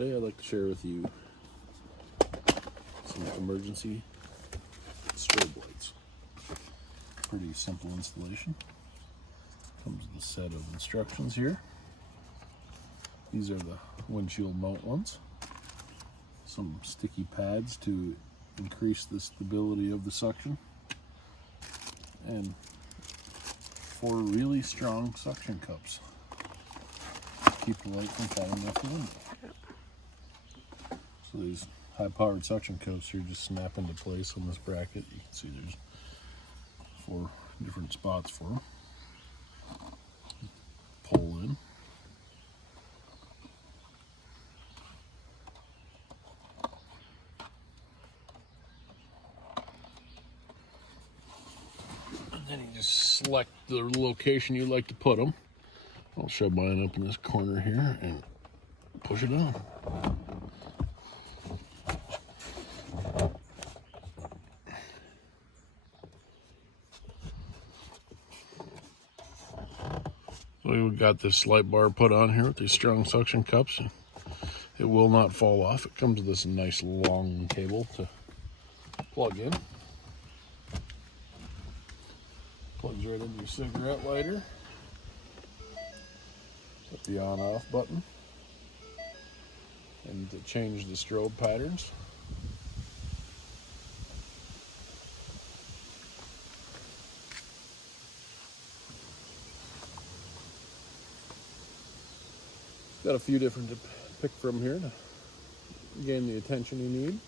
Today I'd like to share with you some emergency strobe lights. Pretty simple installation. Comes with a set of instructions here. These are the windshield mount ones. Some sticky pads to increase the stability of the suction. And 4 really strong suction cups. Keep the light from falling off the window. So these high-powered suction cups here just snap into place on this bracket. You can see there's 4 different spots for them. Pull in. And then you just select the location you'd like to put them. I'll shove mine up in this corner here and push it on. So we've got this light bar put on here with these strong suction cups. It will not fall off. It comes with this nice long cable to plug in. Plugs right into your cigarette lighter. Hit the on-off button. And to change the strobe patterns. Got a few different to pick from here to gain the attention you need.